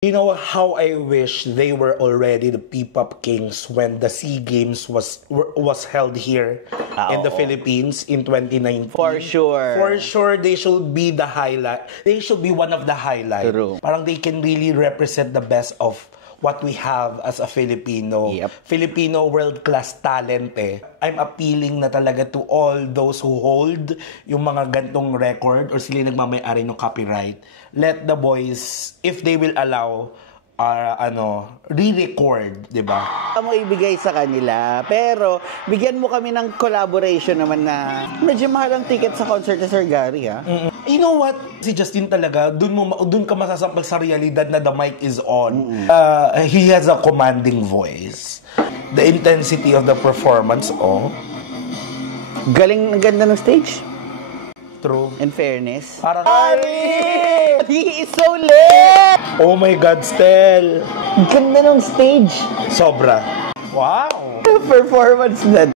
You know how I wish they were already the P-pop kings when the SEA Games was held here in the Philippines in 2019. For sure. For sure, they should be the highlight. They should be one of the highlights. True. Parang they can really represent the best of what we have as a Filipino. Yep. Filipino world-class talent eh. I'm appealing na talaga to all those who hold yung mga gantong record or sila nagmamay-ari ng copyright. Let the boys, if they will allow, re-record, di ba? Mo ibigay sa kanila, pero bigyan mo kami ng collaboration naman na medyo mahal ang ticket sa concert ni Sir Gary, ha? You know what? Si Justin talaga, dun ka masasampal sa realidad na the mic is on. He has a commanding voice. The intensity of the performance, Galing, ang ganda ng stage. True. In fairness. Parang, He is so lit! oh my God, Stel! Ganda ng stage. Sobra. Wow! Performance na